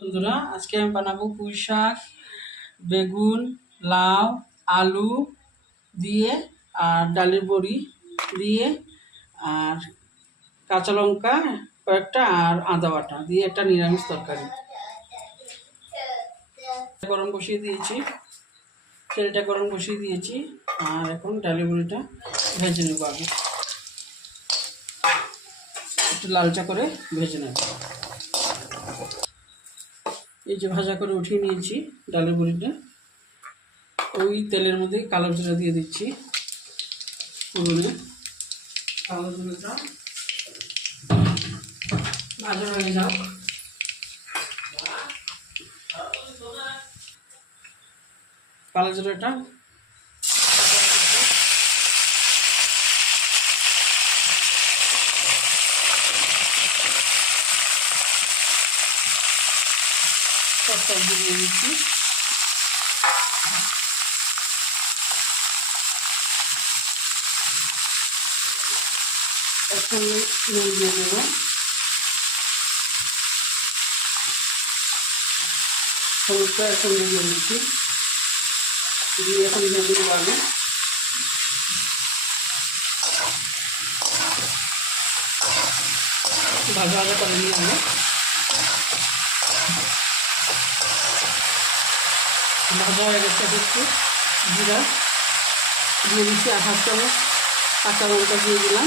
বন্ধুরা, আজকে আমি বানাবো পুঁই শাক, বেগুন, লাউ, আলু দিয়ে আর ডালের বড়ি দিয়ে আর কাঁচা লঙ্কা কয়েকটা আর আদা বাটা দিয়ে একটা নিরামিষ তরকারি। গরম বসিয়ে দিয়েছি, তেলটা গরম বসিয়ে দিয়েছি আর এখন ডালের বড়িটা ভেজে নেবো। আগে একটু লালচা করে ভেজে নেব। এই যে ভাজা করে উঠিয়ে নিয়েছি ডালের বড়িটা, ওই তেলের মধ্যে কালো জিরা দিয়ে দিচ্ছি। পুরনে কালো জিরাটা ভাজা হয়ে যাক। কালো জিরাটা সব দিয়ে দিচ্ছি। এখন নুন দিয়ে দেবো, সমস্ত একসঙ্গে দিয়ে দিচ্ছি। দিয়ে এখন ভেজে নেবো। আগে ভাজা ভাজা করে নিয়ে আমি ভাজা হয়ে গেছে। একটু জিরা দিয়ে দিচ্ছি, 1/2 চামচ কাঁচা লঙ্কা দিয়ে দিলাম,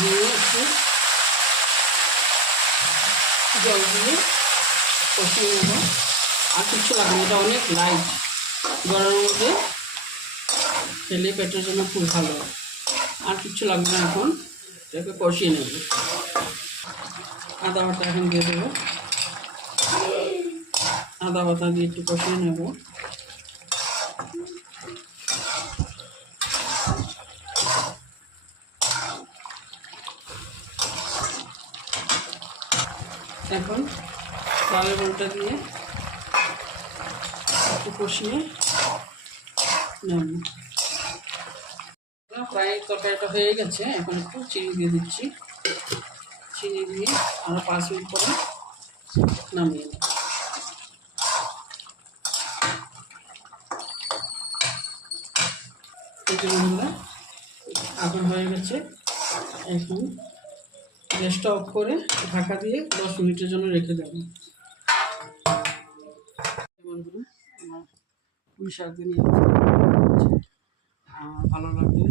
দিয়ে একটু জল দিয়ে কষিয়ে নেব। আর কিছু লাগবে, এটা অনেক লাইট, গরমের মধ্যে খেলে পেটের জন্য খুব ভালো। আর কিছু লাগবে না। এখন এটাকে কষিয়ে নেব। আদা বাটা এখন দিয়ে দেবো, আদা বাটা দিয়ে একটু কষিয়ে নেব। এখন ডালের বড়িটা দিয়ে একটু কষিয়ে নেব। প্রায় তরকারিটা হয়ে গেছে, এখন একটু চিনি দিয়ে দিচ্ছি। চিনি দিয়ে আরও 5 মিনিট পরে নামিয়ে নেব। বন্ধুরা, আগুন হয়ে গেছে। এখন গ্যাসটা অফ করে ঢাকা দিয়ে 10 মিনিটের জন্য রেখে দেব। বন্ধুরা, আমার পুঁই শাক দিয়ে ভালো লাগলে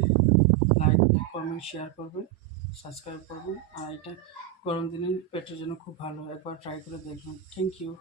লাইক, কমেন্ট, শেয়ার করবেন, সাবস্ক্রাইব করবেন। আর এটা গরম দিনে পেটের জন্য খুব ভালো, একবার ট্রাই করে দেখবেন। Thank you.